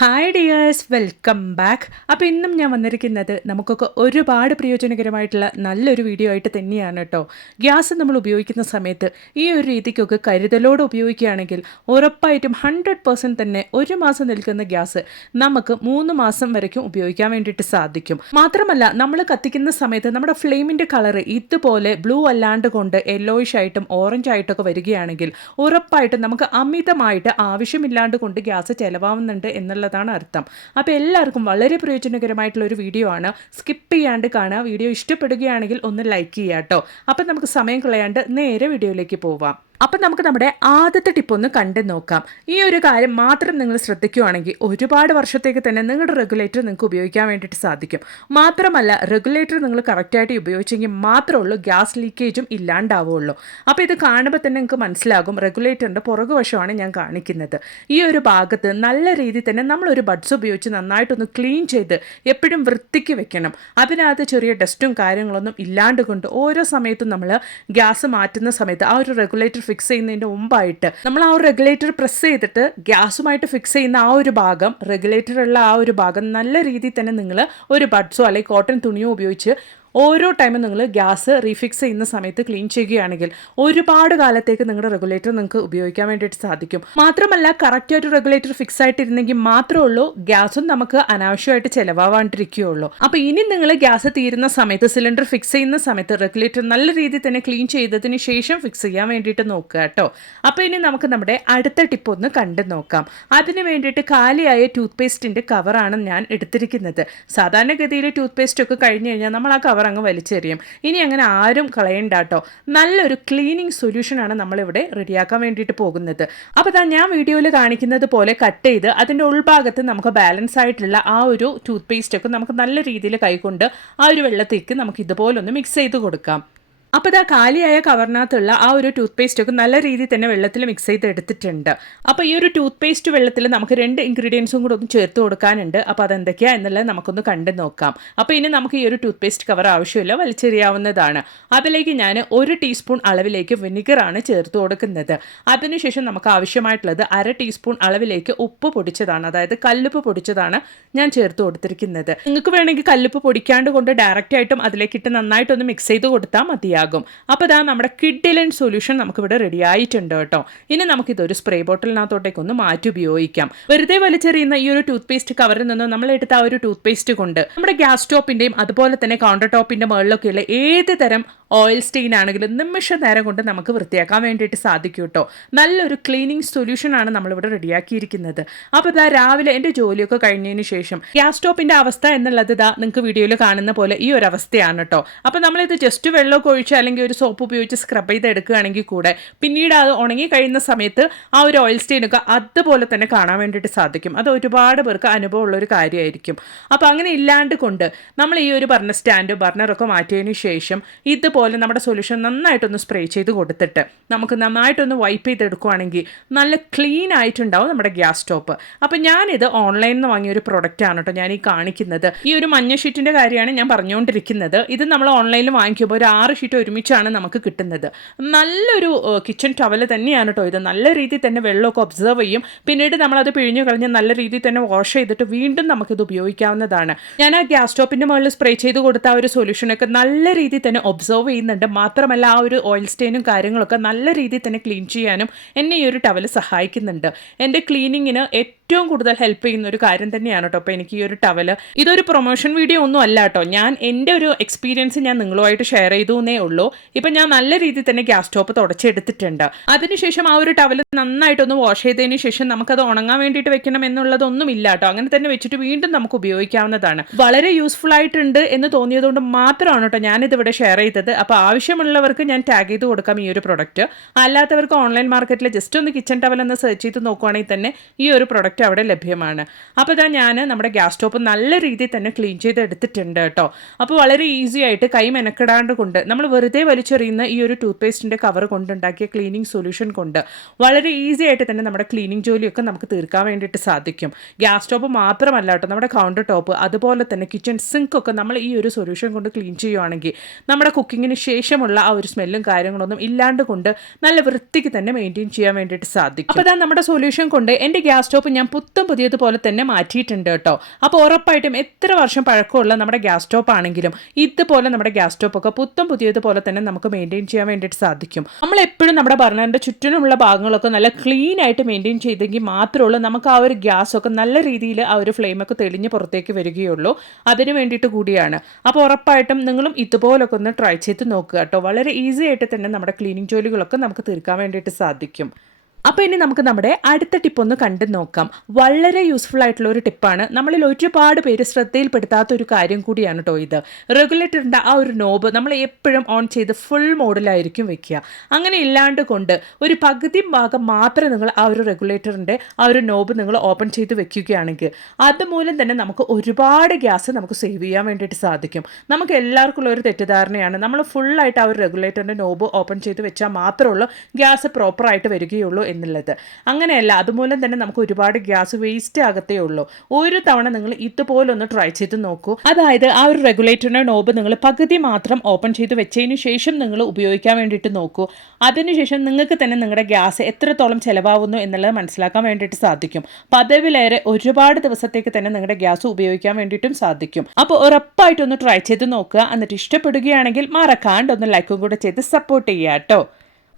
Hi dears welcome back അപ്പോൾ ഇന്നും ഞാൻ വന്നിരിക്കുന്നത് നമുക്കൊക്കെ ഒരുപാട് പ്രയോജനകരമായിട്ടുള്ള നല്ലൊരു വീഡിയോ ആയിട്ട് തന്നെയാണ് കേട്ടോ ഗ്യാസ് നമ്മൾ ഉപയോഗിക്കുന്ന സമയത്ത് ഈ ഒരു രീതിക്കൊക്കെ കരുതലോടെ ഉപയോഗിക്കുകയാണെങ്കിൽ ഉറപ്പായിട്ടും ഹൺഡ്രഡ് പെർസെന്റ് തന്നെ ഒരു മാസം നിൽക്കുന്ന ഗ്യാസ് നമുക്ക് മൂന്ന് മാസം വരയ്ക്കും ഉപയോഗിക്കാൻ വേണ്ടിയിട്ട് സാധിക്കും. മാത്രമല്ല നമ്മൾ കത്തിക്കുന്ന സമയത്ത് നമ്മുടെ ഫ്ലെയിമിന്റെ കളർ ഇതുപോലെ ബ്ലൂ അല്ലാണ്ട് കൊണ്ട് യെല്ലോയിഷ് ആയിട്ടും ഓറഞ്ച് ആയിട്ടൊക്കെ വരികയാണെങ്കിൽ ഉറപ്പായിട്ടും നമുക്ക് അമിതമായിട്ട് ആവശ്യമില്ലാണ്ട് കൊണ്ട് ഗ്യാസ് ചിലവാകുന്നുണ്ട് എന്നുള്ളതാണ് അർത്ഥം. അപ്പോൾ എല്ലാവർക്കും വളരെ പ്രയോജനകരമായിട്ടുള്ള ഒരു വീഡിയോ ആണ്. സ്കിപ്പ് ചെയ്യാണ്ട് കാണുക. വീഡിയോ ഇഷ്ടപ്പെടുകയാണെങ്കിൽ ഒന്ന് ലൈക്ക് ചെയ്യാം കേട്ടോ. അപ്പം നമുക്ക് സമയം കളയാണ്ട് നേരെ വീഡിയോയിലേക്ക് പോവാം. അപ്പം നമുക്ക് നമ്മുടെ ആദ്യത്തെ ടിപ്പ് ഒന്ന് കണ്ടു നോക്കാം. ഈ ഒരു കാര്യം മാത്രം നിങ്ങൾ ശ്രദ്ധിക്കുകയാണെങ്കിൽ ഒരുപാട് വർഷത്തേക്ക് തന്നെ നിങ്ങളുടെ റെഗുലേറ്റർ നിങ്ങൾക്ക് ഉപയോഗിക്കാൻ വേണ്ടിയിട്ട് സാധിക്കും. മാത്രമല്ല റെഗുലേറ്റർ നിങ്ങൾ കറക്റ്റായിട്ട് ഉപയോഗിച്ചെങ്കിൽ മാത്രമേ ഉള്ളൂ ഗ്യാസ് ലീക്കേജും ഇല്ലാണ്ടാവുള്ളൂ. അപ്പോൾ ഇത് കാണുമ്പോൾ തന്നെ നിങ്ങൾക്ക് മനസ്സിലാകും റെഗുലേറ്ററിന്റെ പുറകുവശമാണ് ഞാൻ കാണിക്കുന്നത്. ഈ ഒരു ഭാഗത്ത് നല്ല രീതിയിൽ തന്നെ നമ്മളൊരു ബഡ്സ് ഉപയോഗിച്ച് നന്നായിട്ടൊന്ന് ക്ലീൻ ചെയ്ത് എപ്പോഴും വൃത്തിക്ക് വെക്കണം. അതിനകത്ത് ചെറിയ ഡസ്റ്റും കാര്യങ്ങളൊന്നും ഇല്ലാണ്ട് കൊണ്ട് ഓരോ സമയത്തും നമ്മൾ ഗ്യാസ് മാറ്റുന്ന സമയത്ത് ആ ഒരു റെഗുലേറ്റർ ഫിക്സ് ചെയ്യുന്നതിന്റെ മുമ്പായിട്ട് നമ്മൾ ആ ഒരു റെഗുലേറ്റർ പ്രസ് ചെയ്തിട്ട് ഗ്യാസുമായിട്ട് ഫിക്സ് ചെയ്യുന്ന ആ ഒരു ഭാഗം റെഗുലേറ്ററുള്ള ആ ഒരു ഭാഗം നല്ല രീതിയിൽ തന്നെ നിങ്ങൾ ഒരു ബഡ്സോ അല്ലെങ്കിൽ കോട്ടൺ തുണിയോ ഉപയോഗിച്ച് ഓരോ ടൈമും നിങ്ങൾ ഗ്യാസ് റീഫിക്സ് ചെയ്യുന്ന സമയത്ത് ക്ലീൻ ചെയ്യുകയാണെങ്കിൽ ഒരുപാട് കാലത്തേക്ക് നിങ്ങളുടെ റെഗുലേറ്റർ നിങ്ങൾക്ക് ഉപയോഗിക്കാൻ വേണ്ടിയിട്ട് സാധിക്കും. മാത്രമല്ല കറക്റ്റ് ഒരു റെഗുലേറ്റർ ഫിക്സ് ആയിട്ടിരുന്നെങ്കിൽ മാത്രമേ ഉള്ളൂ ഗ്യാസും നമുക്ക് അനാവശ്യമായിട്ട് ചിലവാവാണ്ടിരിക്കുകയുള്ളൂ. അപ്പോൾ ഇനി നിങ്ങൾ ഗ്യാസ് തീരുന്ന സമയത്ത് സിലിണ്ടർ ഫിക്സ് ചെയ്യുന്ന സമയത്ത് റെഗുലേറ്റർ നല്ല രീതിയിൽ തന്നെ ക്ലീൻ ചെയ്തതിന് ശേഷം ഫിക്സ് ചെയ്യാൻ വേണ്ടിയിട്ട് നോക്കുക കേട്ടോ. അപ്പോൾ ഇനി നമുക്ക് നമ്മുടെ അടുത്ത ടിപ്പ് ഒന്ന് കണ്ടു നോക്കാം. അതിന് വേണ്ടിയിട്ട് കാലിയായ ടൂത്ത് പേസ്റ്റിന്റെ കവറാണ് ഞാൻ എടുത്തിരിക്കുന്നത്. സാധാരണഗതിയിൽ ടൂത്ത് പേസ്റ്റ് ഒക്കെ കഴിഞ്ഞ് കഴിഞ്ഞാൽ നമ്മൾ ആ കവർ അങ്ങ് വലിച്ചെറിയും. ഇനി അങ്ങനെ ആരും കളയണ്ട കേട്ടോ നല്ലൊരു ക്ലീനിങ് സൊല്യൂഷനാണ് നമ്മളിവിടെ റെഡിയാക്കാൻ വേണ്ടിയിട്ട് പോകുന്നത്. അപ്പോൾ ഇതാ ഞാൻ വീഡിയോയിൽ കാണിക്കുന്നത് പോലെ കട്ട് ചെയ്ത് അതിന്റെ ഉൾഭാഗത്ത് നമുക്ക് ബാലൻസ് ആയിട്ടുള്ള ആ ഒരു ടൂത്ത് പേസ്റ്റൊക്കെ നമുക്ക് നല്ല രീതിയിൽ കൈകൊണ്ട് ആ ഒരു വെള്ളത്തേക്ക് നമുക്ക് ഇതുപോലൊന്ന് മിക്സ് ചെയ്ത് കൊടുക്കാം. അപ്പോൾ ഇതാ കാലിയായ കവറിനകത്തുള്ള ആ ഒരു ടൂത്ത് പേസ്റ്റ് ഒക്കെ നല്ല രീതിയിൽ തന്നെ വെള്ളത്തിൽ മിക്സ് ചെയ്ത് എടുത്തിട്ടുണ്ട്. അപ്പോൾ ഈ ഒരു ടൂത്ത് പേസ്റ്റ് വെള്ളത്തിൽ നമുക്ക് രണ്ട് ഇൻഗ്രീഡിയൻസും കൂടെ ഒന്ന് ചേർത്ത് കൊടുക്കാനുണ്ട്. അപ്പോൾ അതെന്തൊക്കെയാണ് എന്നുള്ളത് നമുക്കൊന്ന് കണ്ടു നോക്കാം. അപ്പോൾ ഇനി നമുക്ക് ഈ ഒരു ടൂത്ത് പേസ്റ്റ് കവർ ആവശ്യമില്ല. വലിച്ചെറിയാവുന്നതാണ്. അതിലേക്ക് ഞാൻ ഒരു ടീസ്പൂൺ അളവിലേക്ക് വിനിഗറാണ് ചേർത്ത് കൊടുക്കുന്നത്. അതിനുശേഷം നമുക്ക് ആവശ്യമായിട്ടുള്ളത് അര ടീസ്പൂൺ അളവിലേക്ക് ഉപ്പ് പൊടിച്ചതാണ്. അതായത് കല്ലുപ്പ് പൊടിച്ചതാണ് ഞാൻ ചേർത്ത് കൊടുത്തിരിക്കുന്നത്. നിങ്ങൾക്ക് വേണമെങ്കിൽ കല്ലുപ്പ് പൊടിക്കാണ്ട് കൊണ്ട് ഡയറക്റ്റ് ആയിട്ടും അതിലേക്കിട്ട് നന്നായിട്ടൊന്ന് മിക്സ് ചെയ്ത് കൊടുത്താൽ മതിയാകും അപ്പോൾ ഇതാ നമ്മുടെ കിഡിലൻ സൊല്യൂഷൻ നമുക്കിവിടെ റെഡി ആയിട്ടുണ്ട് കേട്ടോ. ഇനി നമുക്കിതൊരു സ്പ്രേ ബോട്ടിലിനകത്തോട്ടേക്ക് ഒന്ന് മാറ്റി ഉപയോഗിക്കാം. വെറുതെ വലിച്ചെറിയുന്ന ഈ ഒരു ടൂത്ത് പേസ്റ്റ് കവറിൽ നിന്ന് നമ്മൾ എടുത്ത ആ ഒരു ടൂത്ത് പേസ്റ്റ് കൊണ്ട് നമ്മുടെ ഗ്യാസ് ടോപ്പിന്റെയും അതുപോലെ തന്നെ കൗണ്ടർ ടോപ്പിന്റെ മുകളിലൊക്കെയുള്ള ഏത് തരം ഓയിൽ സ്റ്റെയിൻ ആണെങ്കിലും നിമിഷ നേരം കൊണ്ട് നമുക്ക് വൃത്തിയാക്കാൻ വേണ്ടിയിട്ട് സാധിക്കും കേട്ടോ. നല്ലൊരു ക്ലീനിങ് സൊല്യൂഷൻ ആണ് നമ്മളിവിടെ റെഡിയാക്കിയിരിക്കുന്നത്. അപ്പോൾ ഇതാ രാവിലെ എന്റെ ജോലിയൊക്കെ കഴിഞ്ഞതിന് ശേഷം ഗ്യാസ് സ്റ്റോപ്പിന്റെ അവസ്ഥ എന്നുള്ളത് ഇതാ നിങ്ങൾക്ക് വീഡിയോയിൽ കാണുന്ന പോലെ ഈ ഒരു അവസ്ഥയാണ് കേട്ടോ. അപ്പോൾ നമ്മളിത് ജസ്റ്റ് വെള്ളമൊക്കെ ഒഴിച്ച് അല്ലെങ്കിൽ ഒരു സോപ്പ് ഉപയോഗിച്ച് സ്ക്രബ് ചെയ്ത് എടുക്കുകയാണെങ്കിൽ കൂടെ പിന്നീട് അത് ഉണങ്ങി കഴിയുന്ന സമയത്ത് ആ ഒരു ഓയിൽ സ്റ്റെയിനൊക്കെ അതുപോലെ തന്നെ കാണാൻ വേണ്ടിയിട്ട് സാധിക്കും. അത് ഒരുപാട് പേർക്ക് അനുഭവമുള്ള ഒരു കാര്യമായിരിക്കും. അപ്പോൾ അങ്ങനെ ഇല്ലാണ്ട് കൊണ്ട് നമ്മൾ ഈ ഒരു ബർണർ സ്റ്റാൻഡ് ബർണറൊക്കെ മാറ്റിയതിന് ശേഷം ഇതുപോലെ നമ്മുടെ സൊല്യൂഷൻ നന്നായിട്ടൊന്ന് സ്പ്രേ ചെയ്ത് കൊടുത്തിട്ട് നമുക്ക് നന്നായിട്ടൊന്ന് വൈപ്പ് ചെയ്തെടുക്കുകയാണെങ്കിൽ നല്ല ക്ലീൻ ആയിട്ടുണ്ടാവും നമ്മുടെ ഗ്യാസ് സ്റ്റോപ്പ്. അപ്പോൾ ഞാനിത് ഓൺലൈനിൽ നിന്ന് വാങ്ങിയ ഒരു പ്രൊഡക്റ്റ് ആണ് കേട്ടോ ഞാൻ ഈ കാണിക്കുന്നത്. ഈ ഒരു മഞ്ഞ ഷീറ്റിന്റെ കാര്യമാണ് ഞാൻ പറഞ്ഞുകൊണ്ടിരിക്കുന്നത്. ഇത് നമ്മൾ ഓൺലൈനിൽ വാങ്ങിക്കുമ്പോൾ ഒരു ആറ് ഷീറ്റ് ഒരുമിച്ചാണ് നമുക്ക് കിട്ടുന്നത്. നല്ലൊരു കിച്ചൺ ടവൽ തന്നെയാണ് കേട്ടോ ഇത്. നല്ല രീതിയിൽ തന്നെ വെള്ളമൊക്കെ ഒബ്സർവ് ചെയ്യും. പിന്നീട് നമ്മളത് പിഴിഞ്ഞു കളഞ്ഞ് നല്ല രീതിയിൽ തന്നെ വാഷ് ചെയ്തിട്ട് വീണ്ടും നമുക്കിത് ഉപയോഗിക്കാവുന്നതാണ്. ഞാൻ ആ ഗ്യാസ് സ്റ്റോപ്പിന്റെ മുകളിൽ സ്പ്രേ ചെയ്ത് കൊടുത്ത ആ ഒരു സൊല്യൂഷനൊക്കെ നല്ല രീതിയിൽ തന്നെ ഒബ്സർവ് ചെയ്യുന്നുണ്ട്. മാത്രമല്ല ആ ഒരു ഓയിൽ സ്റ്റെയിനും കാര്യങ്ങളൊക്കെ നല്ല രീതിയിൽ തന്നെ ക്ലീൻ ചെയ്യാനും എന്നെ ഈ ഒരു ടവൽ സഹായിക്കുന്നുണ്ട്. എന്റെ ക്ലീനിങ്ങിന് ഏറ്റവും കൂടുതൽ ഹെൽപ്പ് ചെയ്യുന്ന ഒരു കാര്യം തന്നെയാണ് കേട്ടോ അപ്പോൾ എനിക്ക് ഈ ഒരു ടവൽ ഇതൊരു പ്രൊമോഷൻ വീഡിയോ ഒന്നും അല്ല കേട്ടോ ഞാൻ എന്റെ ഒരു എക്സ്പീരിയൻസ് ഞാൻ നിങ്ങളുമായിട്ട് ഷെയർ ചെയ്തു എന്നേ ഉള്ളൂ. ഇപ്പം ഞാൻ നല്ല രീതിയിൽ തന്നെ ഗ്യാസ് സ്റ്റോപ്പ് തുടച്ചെടുത്തിട്ടുണ്ട്. അതിനുശേഷം ആ ഒരു ടവൽ നന്നായിട്ടൊന്ന് വാഷ് ചെയ്തതിന് ശേഷം നമുക്കത് ഉണങ്ങാൻ വേണ്ടിയിട്ട് വെക്കണം എന്നുള്ളതൊന്നും ഇല്ല കേട്ടോ അങ്ങനെ തന്നെ വെച്ചിട്ട് വീണ്ടും നമുക്ക് ഉപയോഗിക്കാവുന്നതാണ്. വളരെ യൂസ്ഫുൾ ആയിട്ടുണ്ട് എന്ന് തോന്നിയതുകൊണ്ട് മാത്രമാണ് കേട്ടോ ഞാനിതിവിടെ ഷെയർ ചെയ്തത്. അപ്പോൾ ആവശ്യമുള്ളവർക്ക് ഞാൻ ടാഗ് ചെയ്ത് കൊടുക്കാം ഈ ഒരു പ്രൊഡക്റ്റ് അല്ലാത്തവർക്ക് ഓൺലൈൻ മാർക്കറ്റിൽ ജസ്റ്റ് ഒന്ന് കിച്ചൺ ടവൽ എന്ന് സെർച്ച് ചെയ്ത് നോക്കുവാണെങ്കിൽ തന്നെ ഈ ഒരു പ്രൊഡക്റ്റ് അവിടെ ലഭ്യമാണ്. അപ്പോൾ ഇതാ ഞാൻ നമ്മുടെ ഗ്യാസ് സ്റ്റോപ്പ് നല്ല രീതിയിൽ തന്നെ ക്ലീൻ ചെയ്ത് എടുത്തിട്ടുണ്ട് കേട്ടോ. അപ്പോൾ വളരെ ഈസി ആയിട്ട് കൈ മെനക്കെടാണ്ട് കൊണ്ട് നമ്മൾ വെറുതെ വലിച്ചെറിയുന്ന ഈ ഒരു ടൂത്ത് പേസ്റ്റിന്റെ കവർ കൊണ്ടുണ്ടാക്കിയ ക്ലീനിങ് സൊല്യൂഷൻ കൊണ്ട് വളരെ ഈസി ആയിട്ട് തന്നെ നമ്മുടെ ക്ലീനിങ് ജോലിയൊക്കെ നമുക്ക് തീർക്കാൻ വേണ്ടിയിട്ട് സാധിക്കും. ഗ്യാസ് സ്റ്റോപ്പ് മാത്രമല്ല കേട്ടോ നമ്മുടെ കൗണ്ടർ ടോപ്പ് അതുപോലെ തന്നെ കിച്ചൺ സിങ്ക് ഒക്കെ നമ്മൾ ഈ ഒരു സൊല്യൂഷൻ കൊണ്ട് ക്ലീൻ ചെയ്യുവാണെങ്കിൽ നമ്മുടെ കുക്കിങ്ങിന് ശേഷമുള്ള ആ ഒരു സ്മെല്ലും കാര്യങ്ങളൊന്നും ഇല്ലാണ്ട് കൊണ്ട് നല്ല വൃത്തിക്ക് തന്നെ മെയിന്റെയിൻ ചെയ്യാൻ വേണ്ടിയിട്ട് സാധിക്കും. അപ്പോൾ നമ്മുടെ സൊല്യൂഷൻ കൊണ്ട് എന്റെ ഗ്യാസ് സ്റ്റോപ്പ് ഞാൻ പുത്തം പുതിയതുപോലെ തന്നെ മാറ്റിയിട്ടുണ്ട് കേട്ടോ. അപ്പോൾ ഉറപ്പായിട്ടും എത്ര വർഷം പഴക്കമുള്ള നമ്മുടെ ഗ്യാസ് സ്റ്റോപ്പ് ആണെങ്കിലും ഇതുപോലെ നമ്മുടെ ഗ്യാസ് സ്റ്റോപ്പൊക്കെ പുത്തം പുതിയതുപോലെ തന്നെ നമുക്ക് മെയിന്റെയിൻ ചെയ്യാൻ വേണ്ടിയിട്ട് സാധിക്കും. നമ്മൾ എപ്പോഴും നമ്മുടെ ബർണറിന്റെ ചുറ്റിനുമുള്ള ഭാഗങ്ങളൊക്കെ നല്ല ക്ലീൻ ആയിട്ട് മെയിന്റെയിൻ ചെയ്തെങ്കിൽ മാത്രമേ ഉള്ളൂ നമുക്ക് ആ ഒരു ഗ്യാസ് ഒക്കെ നല്ല രീതിയിൽ ആ ഒരു ഫ്ലെയിമൊക്കെ തെളിഞ്ഞ് പുറത്തേക്ക് വരികയുള്ളൂ. അതിന് വേണ്ടിയിട്ട് കൂടിയാണ്. അപ്പോൾ ഉറപ്പായിട്ടും നിങ്ങളും ഇതുപോലൊക്കെ ഒന്ന് ട്രൈ ചെയ്ത് നോക്കുക കേട്ടോ. വളരെ ഈസി ആയിട്ട് തന്നെ നമ്മുടെ ക്ലീനിങ് ജോലികളൊക്കെ നമുക്ക് തീർക്കാൻ വേണ്ടിയിട്ട് സാധിക്കും. അപ്പോൾ ഇനി നമുക്ക് നമ്മുടെ അടുത്ത ടിപ്പ് ഒന്ന് കണ്ടു നോക്കാം. വളരെ യൂസ്ഫുൾ ആയിട്ടുള്ള ഒരു ടിപ്പാണ് നമ്മളിൽ ഒരുപാട് പേര് ശ്രദ്ധയിൽപ്പെടുത്താത്ത ഒരു കാര്യം കൂടിയാണ് കേട്ടോ ഇത്. റെഗുലേറ്ററിന്റെ ആ ഒരു നോബ് നമ്മൾ എപ്പോഴും ഓൺ ചെയ്ത് ഫുൾ മോഡിലായിരിക്കും വെക്കുക. അങ്ങനെ ഇല്ലാണ്ട് കൊണ്ട് ഒരു പകുതി ഭാഗം മാത്രം നിങ്ങൾ ആ ഒരു റെഗുലേറ്ററിന്റെ ആ ഒരു നോബ് നിങ്ങൾ ഓപ്പൺ ചെയ്ത് വെക്കുകയാണെങ്കിൽ അതുമൂലം തന്നെ നമുക്ക് ഒരുപാട് ഗ്യാസ് നമുക്ക് സേവ് ചെയ്യാൻ വേണ്ടിയിട്ട് സാധിക്കും. നമുക്ക് എല്ലാവർക്കും ഉള്ള ഒരു തെറ്റിദ്ധാരണയാണ്. നമ്മൾ ഫുള്ളായിട്ട് ആ ഒരു റെഗുലേറ്ററിന്റെ നോബ് ഓപ്പൺ ചെയ്ത് വെച്ചാൽ മാത്രമേ ഉള്ളൂ. ഗ്യാസ് പ്രോപ്പറായിട്ട് വരികയുള്ളൂ എന്നുള്ളത്. അങ്ങനെയല്ല അതുമൂലം തന്നെ നമുക്ക് ഒരുപാട് ഗ്യാസ് വേസ്റ്റ് ആകത്തേ ഉള്ളൂ. ഒരു തവണ നിങ്ങൾ ഇതുപോലെ ഒന്ന് ട്രൈ ചെയ്ത് നോക്കൂ. അതായത് ആ ഒരു റെഗുലേറ്ററിന്റെ നോബ് നിങ്ങൾ പകുതി മാത്രം ഓപ്പൺ ചെയ്ത് വെച്ചതിന് ശേഷം നിങ്ങൾ ഉപയോഗിക്കാൻ വേണ്ടിയിട്ട് നോക്കൂ. അതിനുശേഷം നിങ്ങൾക്ക് തന്നെ നിങ്ങളുടെ ഗ്യാസ് എത്രത്തോളം ചിലവാകുന്നു എന്നുള്ളത് മനസ്സിലാക്കാൻ വേണ്ടിയിട്ട് സാധിക്കും. പതിവിലേറെ ഒരുപാട് ദിവസത്തേക്ക് തന്നെ നിങ്ങളുടെ ഗ്യാസ് ഉപയോഗിക്കാൻ വേണ്ടിയിട്ടും സാധിക്കും. അപ്പോൾ ഉറപ്പായിട്ടൊന്ന് ട്രൈ ചെയ്ത് നോക്കുക. എന്നിട്ട് ഇഷ്ടപ്പെടുകയാണെങ്കിൽ മറക്കാണ്ട് ഒന്ന് ലൈക്കും കൂടെ ചെയ്ത് സപ്പോർട്ട് ചെയ്യുക കേട്ടോ.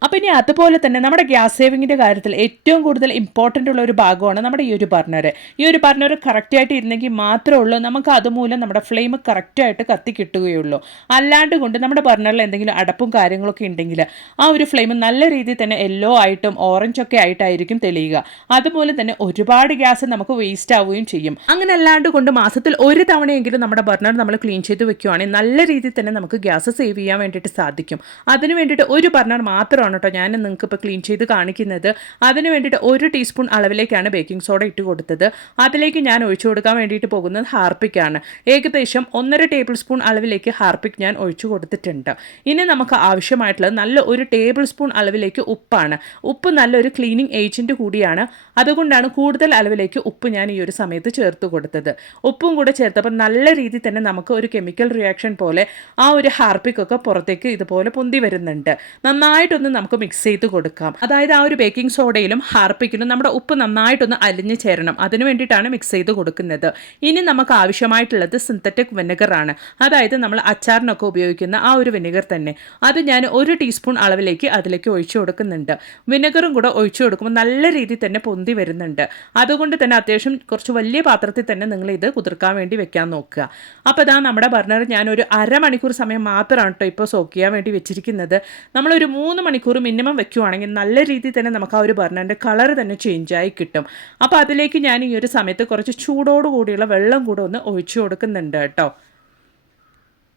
അപ്പോൾ ഇനി അതുപോലെ തന്നെ നമ്മുടെ ഗ്യാസ് സേവിങ്ങിന്റെ കാര്യത്തിൽ ഏറ്റവും കൂടുതൽ ഇമ്പോർട്ടന്റ് ഉള്ള ഒരു ഭാഗമാണ് നമ്മുടെ ഈ ഒരു ബർണർ ഈ ഒരു ബർണർ കറക്റ്റായിട്ട് ഇരുന്നെങ്കിൽ മാത്രമേ ഉള്ളൂ. നമുക്ക് അതുമൂലം നമ്മുടെ ഫ്ലെയിം കറക്റ്റായിട്ട് കത്തി കിട്ടുകയുള്ളൂ. അല്ലാണ്ട് കൊണ്ട് നമ്മുടെ ബർണറിൽ എന്തെങ്കിലും അടപ്പും കാര്യങ്ങളൊക്കെ ഉണ്ടെങ്കിൽ ആ ഒരു ഫ്ലെയിം നല്ല രീതിയിൽ തന്നെ യെല്ലോ ആയിട്ടും ഓറഞ്ചൊക്കെ ആയിട്ടായിരിക്കും തെളിയുക. അതുപോലെ തന്നെ ഒരുപാട് ഗ്യാസ് നമുക്ക് വേസ്റ്റ് ആവുകയും ചെയ്യും. അങ്ങനെ അല്ലാണ്ട് കൊണ്ട് മാസത്തിൽ ഒരു തവണയെങ്കിലും നമ്മുടെ ബർണർ നമ്മൾ ക്ലീൻ ചെയ്ത് വെക്കുകയാണെങ്കിൽ നല്ല രീതിയിൽ തന്നെ നമുക്ക് ഗ്യാസ് സേവ് ചെയ്യാൻ വേണ്ടിയിട്ട് സാധിക്കും. അതിന് വേണ്ടിയിട്ട് ഒരു ബർണർ മാത്രമാണ് കേട്ടോ ഞാൻ നിങ്ങൾക്ക് ഇപ്പോൾ ക്ലീൻ ചെയ്ത് കാണിക്കുന്നത്. അതിന് വേണ്ടിയിട്ട് ഒരു ടീസ്പൂൺ അളവിലേക്കാണ് ബേക്കിംഗ് സോഡ ഇട്ട് കൊടുത്തത്. അതിലേക്ക് ഞാൻ ഒഴിച്ചു കൊടുക്കാൻ വേണ്ടിയിട്ട് പോകുന്നത് ഹാർപ്പിക്കാണ്. ഏകദേശം ഒന്നര ടേബിൾ സ്പൂൺ അളവിലേക്ക് ഹാർപ്പിക് ഞാൻ ഒഴിച്ചു കൊടുത്തിട്ടുണ്ട്. ഇനി നമുക്ക് ആവശ്യമായിട്ടുള്ളത് നല്ല ഒരു ടേബിൾ സ്പൂൺ അളവിലേക്ക് ഉപ്പാണ്. ഉപ്പ് നല്ലൊരു ക്ലീനിങ് ഏജന്റ് കൂടിയാണ്. അതുകൊണ്ടാണ് കൂടുതൽ അളവിലേക്ക് ഉപ്പ് ഞാൻ ഈ ഒരു സമയത്ത് ചേർത്ത് കൊടുത്തത്. ഉപ്പും കൂടെ ചേർത്തപ്പോൾ നല്ല രീതിയിൽ തന്നെ നമുക്ക് ഒരു കെമിക്കൽ റിയാക്ഷൻ പോലെ ആ ഒരു ഹാർപ്പിക്കൊക്കെ പുറത്തേക്ക് ഇതുപോലെ പൊന്തി വരുന്നുണ്ട്. നന്നായിട്ടൊന്ന് നമുക്ക് മിക്സ് ചെയ്ത് കൊടുക്കാം. അതായത് ആ ഒരു ബേക്കിംഗ് സോഡയിലും ഹാർപ്പിക്കിലും നമ്മുടെ ഉപ്പ് നന്നായിട്ടൊന്ന് അലിഞ്ഞു ചേരണം. അതിന് വേണ്ടിയിട്ടാണ് മിക്സ് ചെയ്ത് കൊടുക്കുന്നത്. ഇനി നമുക്ക് ആവശ്യമായിട്ടുള്ളത് സിന്തറ്റിക് വിനെഗറാണ് അതായത് നമ്മൾ അച്ചാറിനൊക്കെ ഉപയോഗിക്കുന്ന ആ ഒരു വിനെഗർ തന്നെ. അത് ഞാൻ ഒരു ടീസ്പൂൺ അളവിലേക്ക് അതിലേക്ക് ഒഴിച്ചു കൊടുക്കുന്നുണ്ട്. വിനെഗറും കൂടെ ഒഴിച്ചു കൊടുക്കുമ്പോൾ നല്ല രീതിയിൽ തന്നെ പൊന്തി വരുന്നുണ്ട്. അതുകൊണ്ട് തന്നെ അത്യാവശ്യം കുറച്ച് വലിയ പാത്രത്തിൽ തന്നെ നിങ്ങൾ ഇത് കുതിർക്കാൻ വേണ്ടി വെക്കാൻ നോക്കുക. അപ്പോൾ ഇതാ നമ്മുടെ ബർണർ ഞാൻ ഒരു അരമണിക്കൂർ സമയം മാത്രമാണ് കേട്ടോ ഇപ്പോൾ സോക്ക് ചെയ്യാൻ വേണ്ടി വെച്ചിരിക്കുന്നത്. നമ്മളൊരു മൂന്ന് മണിക്കൂർ മിനിമം വെക്കുവാണെങ്കിൽ നല്ല രീതിയിൽ തന്നെ നമുക്ക് ആ ഒരു ബർണറിന്റെ കളർ തന്നെ ചേഞ്ചായി കിട്ടും. അപ്പോൾ അതിലേക്ക് ഞാൻ ഈ ഒരു സമയത്ത് കുറച്ച് ചൂടോട് കൂടിയുള്ള വെള്ളം കൂടെ ഒന്ന് ഒഴിച്ചു കൊടുക്കുന്നുണ്ട് കേട്ടോ.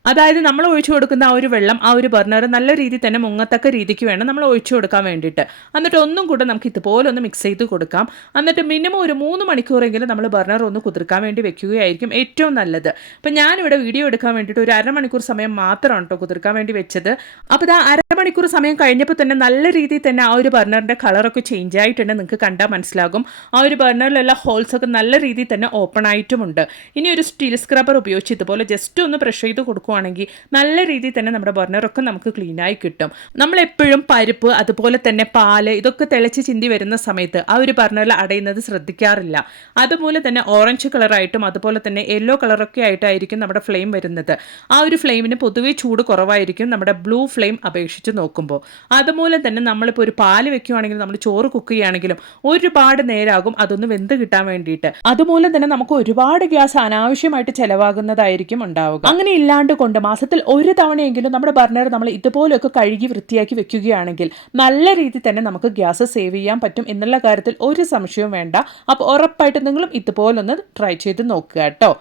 അതായത് നമ്മൾ ഒഴിച്ചു കൊടുക്കുന്ന ആ ഒരു വെള്ളം ആ ഒരു ബർണർ നല്ല രീതിയിൽ തന്നെ മുങ്ങത്തക്ക രീതിക്ക് വേണം നമ്മൾ ഒഴിച്ചു കൊടുക്കാൻ വേണ്ടിയിട്ട്. എന്നിട്ട് ഒന്നും കൂടെ നമുക്ക് ഇതുപോലെ ഒന്ന് മിക്സ് ചെയ്ത് കൊടുക്കാം. എന്നിട്ട് മിനിമം ഒരു മൂന്ന് മണിക്കൂറെങ്കിലും നമ്മൾ ബർണർ ഒന്ന് കുതിർക്കാൻ വേണ്ടി വെക്കുകയായിരിക്കും ഏറ്റവും നല്ലത്. അപ്പം ഞാനിവിടെ വീഡിയോ എടുക്കാൻ വേണ്ടിയിട്ട് ഒരു അരമണിക്കൂർ സമയം മാത്രമാണ് കേട്ടോ കുതിർക്കാൻ വേണ്ടി വെച്ചത്. അപ്പോൾ ഇതാ അരമണിക്കൂർ സമയം കഴിഞ്ഞപ്പോൾ തന്നെ നല്ല രീതിയിൽ തന്നെ ആ ഒരു ബർണറിന്റെ കളറൊക്കെ ചേഞ്ച് ആയിട്ടുണ്ട്. നിങ്ങൾക്ക് കണ്ടാൽ മനസ്സിലാകും. ആ ഒരു ബർണറിലുള്ള ഹോൾസൊക്കെ നല്ല രീതിയിൽ തന്നെ ഓപ്പൺ ആയിട്ടുമുണ്ട്. ഇനി ഒരു സ്റ്റീൽ സ്ക്രബർ ഉപയോഗിച്ച് ഇതുപോലെ ജസ്റ്റ് ഒന്ന് പ്രഷർ ചെയ്ത് കൊടുക്കുക കൊടുക്കുവാണെങ്കിൽ നല്ല രീതിയിൽ തന്നെ നമ്മുടെ ബർണറൊക്കെ നമുക്ക് ക്ലീനായി കിട്ടും. നമ്മൾ എപ്പോഴും പരിപ്പ് അതുപോലെ തന്നെ പാൽ ഇതൊക്കെ തിളച്ച് ചിന്തി വരുന്ന സമയത്ത് ആ ഒരു ബർണറിൽ അടയുന്നത് ശ്രദ്ധിക്കാറില്ല. അതുപോലെ തന്നെ ഓറഞ്ച് കളറായിട്ടും അതുപോലെ തന്നെ യെല്ലോ കളറൊക്കെ ആയിട്ടായിരിക്കും നമ്മുടെ ഫ്ലെയിം വരുന്നത്. ആ ഒരു ഫ്ലെയിമിന് പൊതുവേ ചൂട് കുറവായിരിക്കും നമ്മുടെ ബ്ലൂ ഫ്ലെയിം അപേക്ഷിച്ച് നോക്കുമ്പോൾ. അതുപോലെ തന്നെ നമ്മളിപ്പോൾ ഒരു പാൽ വെക്കുകയാണെങ്കിലും നമ്മൾ ചോറ് കുക്ക് ചെയ്യുകയാണെങ്കിലും ഒരുപാട് നേരാകും അതൊന്ന് വെന്ത് കിട്ടാൻ വേണ്ടിയിട്ട്. അതുപോലെ തന്നെ നമുക്ക് ഒരുപാട് ഗ്യാസ് അനാവശ്യമായിട്ട് ചിലവാകുന്നതായിരിക്കും ഉണ്ടാവുക. അങ്ങനെ ഇല്ലാണ്ട് കൊണ്ട് മാസത്തിൽ ഒരു തവണയെങ്കിലും നമ്മുടെ ബർണർ നമ്മൾ ഇതുപോലെയൊക്കെ കഴുകി വൃത്തിയാക്കി വെക്കുകയാണെങ്കിൽ നല്ല രീതിയിൽ തന്നെ നമുക്ക് ഗ്യാസ് സേവ് ചെയ്യാൻ പറ്റും എന്നുള്ള കാര്യത്തിൽ ഒരു സംശയവും വേണ്ട. അപ്പോൾ ഉറപ്പായിട്ട് നിങ്ങളും ഇതുപോലൊന്ന് ട്രൈ ചെയ്ത് നോക്കുക കേട്ടോ.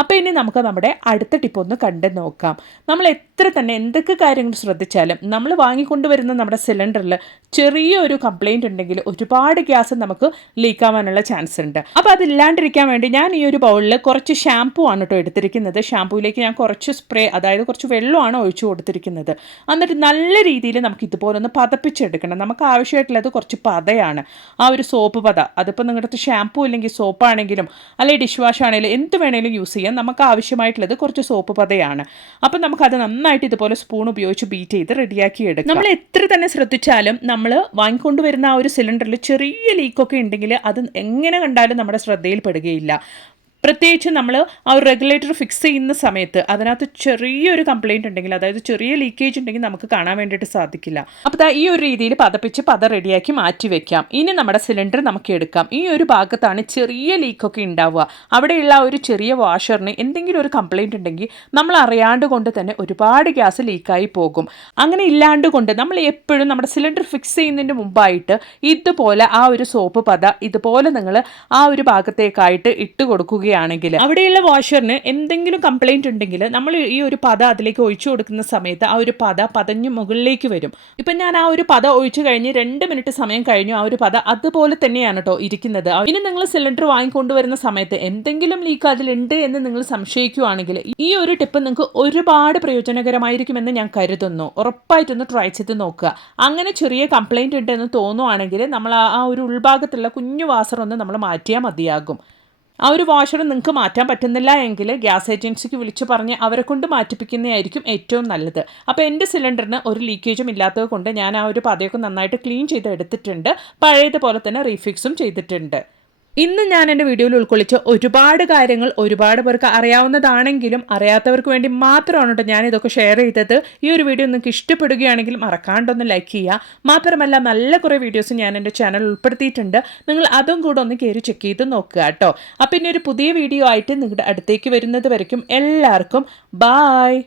അപ്പോൾ ഇനി നമുക്ക് നമ്മുടെ അടുത്ത ടിപ്പ് ഒന്ന് കണ്ടു നോക്കാം. നമ്മൾ എത്ര തന്നെ എന്തൊക്കെ കാര്യങ്ങൾ ശ്രദ്ധിച്ചാലും നമ്മൾ വാങ്ങിക്കൊണ്ടുവരുന്ന നമ്മുടെ സിലിണ്ടറിൽ ചെറിയൊരു കംപ്ലൈന്റ് ഉണ്ടെങ്കിൽ ഒരുപാട് ഗ്യാസ് നമുക്ക് ലീക്ക് ആവാനുള്ള ചാൻസ് ഉണ്ട്. അപ്പോൾ അതില്ലാണ്ടിരിക്കാൻ വേണ്ടി ഞാൻ ഈ ഒരു ബൗളിൽ കുറച്ച് ഷാംപൂ ആണ് കേട്ടോ എടുത്തിരിക്കുന്നത്. ഷാമ്പൂയിലേക്ക് ഞാൻ കുറച്ച് സ്പ്രേ അതായത് കുറച്ച് വെള്ളമാണ് ഒഴിച്ചു കൊടുത്തിരിക്കുന്നത്. എന്നിട്ട് നല്ല രീതിയിൽ നമുക്ക് ഇതുപോലെ ഒന്ന് പതപ്പിച്ചെടുക്കണം. നമുക്ക് ആവശ്യമായിട്ടുള്ളത് കുറച്ച് പതയാണ്. ആ ഒരു സോപ്പ് പത. അതിപ്പോൾ നിങ്ങളുടെ അടുത്ത് ഷാംപൂ ഇല്ലെങ്കിൽ സോപ്പാണെങ്കിലും അല്ലെങ്കിൽ ഡിഷ് വാഷ് ആണെങ്കിലും എന്ത് വേണമെങ്കിലും യൂസ് ചെയ്യാം. ചെയ്യാം നമുക്ക് ആവശ്യമായിട്ടുള്ളത് കുറച്ച് സോപ്പ് പതയാണ്. അപ്പം നമുക്കത് നന്നായിട്ട് ഇതുപോലെ സ്പൂൺ ഉപയോഗിച്ച് ബീറ്റ് ചെയ്ത് റെഡിയാക്കി എടുക്കാം. നമ്മൾ എത്ര തന്നെ ശ്രദ്ധിച്ചാലും നമ്മൾ വാങ്ങിക്കൊണ്ടുവരുന്ന ആ ഒരു സിലിണ്ടറിൽ ചെറിയ ലീക്കൊക്കെ ഉണ്ടെങ്കിൽ അത് എങ്ങനെ കണ്ടാലും നമ്മുടെ ശ്രദ്ധയിൽപ്പെടുകയില്ല പ്രത്യേകിച്ച് നമ്മൾ ആ ഒരു റെഗുലേറ്റർ ഫിക്സ് ചെയ്യുന്ന സമയത്ത് അതിനകത്ത് ചെറിയൊരു കംപ്ലൈന്റ് ഉണ്ടെങ്കിൽ അതായത് ചെറിയ ലീക്കേജ് ഉണ്ടെങ്കിൽ നമുക്ക് കാണാൻ വേണ്ടിയിട്ട് സാധിക്കില്ല. അപ്പോൾ ഈ ഒരു രീതിയിൽ പതപ്പിച്ച് പത റെഡിയാക്കി മാറ്റി വെക്കാം. ഇനി നമ്മുടെ സിലിണ്ടർ നമുക്ക് എടുക്കാം. ഈ ഒരു ഭാഗത്താണ് ചെറിയ ലീക്കൊക്കെ ഉണ്ടാവുക. അവിടെയുള്ള ഒരു ചെറിയ വാഷറിന് എന്തെങ്കിലും ഒരു കംപ്ലൈന്റ് ഉണ്ടെങ്കിൽ നമ്മൾ അറിയാണ്ട് കൊണ്ട് തന്നെ ഒരുപാട് ഗ്യാസ് ലീക്കായി പോകും. അങ്ങനെ ഇല്ലാണ്ട് കൊണ്ട് നമ്മൾ എപ്പോഴും നമ്മുടെ സിലിണ്ടർ ഫിക്സ് ചെയ്യുന്നതിന് മുമ്പായിട്ട് ഇതുപോലെ ആ ഒരു സോപ്പ് പത ഇതുപോലെ നിങ്ങൾ ആ ഒരു ഭാഗത്തേക്കായിട്ട് ഇട്ട് കൊടുക്കുകയാണെങ്കിൽ അവിടെയുള്ള വാഷറിന് എന്തെങ്കിലും കംപ്ലൈന്റ് ഉണ്ടെങ്കിൽ നമ്മൾ ഈ ഒരു പത അതിലേക്ക് ഒഴിച്ചു കൊടുക്കുന്ന സമയത്ത് ആ ഒരു പത പതഞ്ഞ് മുകളിലേക്ക് വരും. ഇപ്പം ഞാൻ ആ ഒരു പത ഒഴിച്ചു കഴിഞ്ഞ് രണ്ട് മിനിറ്റ് സമയം കഴിഞ്ഞു ആ ഒരു പത അതുപോലെ തന്നെയാണ് കേട്ടോ ഇരിക്കുന്നത്. ഇനി നിങ്ങൾ സിലിണ്ടർ വാങ്ങിക്കൊണ്ടുവരുന്ന സമയത്ത് എന്തെങ്കിലും ലീക്ക് അതിലുണ്ട് എന്ന് നിങ്ങൾ സംശയിക്കുകയാണെങ്കിൽ ഈ ഒരു ടിപ്പ് നിങ്ങൾക്ക് ഒരുപാട് പ്രയോജനകരമായിരിക്കുമെന്ന് ഞാൻ കരുതുന്നു. ഉറപ്പായിട്ടൊന്ന് ട്രൈ ചെയ്ത് നോക്കുക. അങ്ങനെ ചെറിയ കംപ്ലൈന്റ് ഉണ്ടെന്ന് തോന്നുവാണെങ്കിൽ നമ്മൾ ആ ഒരു ഉൾഭാഗത്തുള്ള കുഞ്ഞു വാസർ ഒന്ന് നമ്മൾ മാറ്റിയാൽ മതിയാകും. ആ ഒരു വാഷർ നിങ്ങൾക്ക് മാറ്റാൻ പറ്റുന്നില്ല എങ്കിൽ ഗ്യാസ് ഏജൻസിക്ക് വിളിച്ചു പറഞ്ഞ് അവരെ കൊണ്ട് മാറ്റിപ്പിക്കുന്നതായിരിക്കും ഏറ്റവും നല്ലത്. അപ്പോൾ എന്റെ സിലിണ്ടറിന് ഒരു ലീക്കേജും ഇല്ലാത്തത് കൊണ്ട് ഞാൻ ആ ഒരു പതയൊക്കെ നന്നായിട്ട് ക്ലീൻ ചെയ്ത് എടുത്തിട്ടുണ്ട് പഴയതുപോലെ തന്നെ റീഫിക്സും ചെയ്തിട്ടുണ്ട്. ഇന്ന് ഞാൻ എന്റെ വീഡിയോയിൽ ഉൾക്കൊള്ളിച്ച ഒരുപാട് കാര്യങ്ങൾ ഒരുപാട് പേർക്ക് അറിയാവുന്നതാണെങ്കിലും അറിയാത്തവർക്ക് വേണ്ടി മാത്രമാണ് കേട്ടോ ഞാൻ ഇതൊക്കെ ഷെയർ ചെയ്തത്. ഈ ഒരു വീഡിയോ നിങ്ങൾക്ക് ഇഷ്ടപ്പെടുകയാണെങ്കിൽ മറക്കാണ്ടൊന്ന് ലൈക്ക് ചെയ്യുക. മാത്രമല്ല നല്ല കുറേ വീഡിയോസ് ഞാൻ എന്റെ ചാനൽ ഉൾപ്പെടുത്തിയിട്ടുണ്ട്. നിങ്ങൾ അതും കൂടെ ഒന്ന് കയറി ചെക്ക് ചെയ്ത് നോക്കുക കേട്ടോ. അപ്പം ഇനി ഒരു പുതിയ വീഡിയോ ആയിട്ട് നിങ്ങളുടെ അടുത്തേക്ക് വരുന്നത് വരയ്ക്കും. എല്ലാവർക്കും ബായ്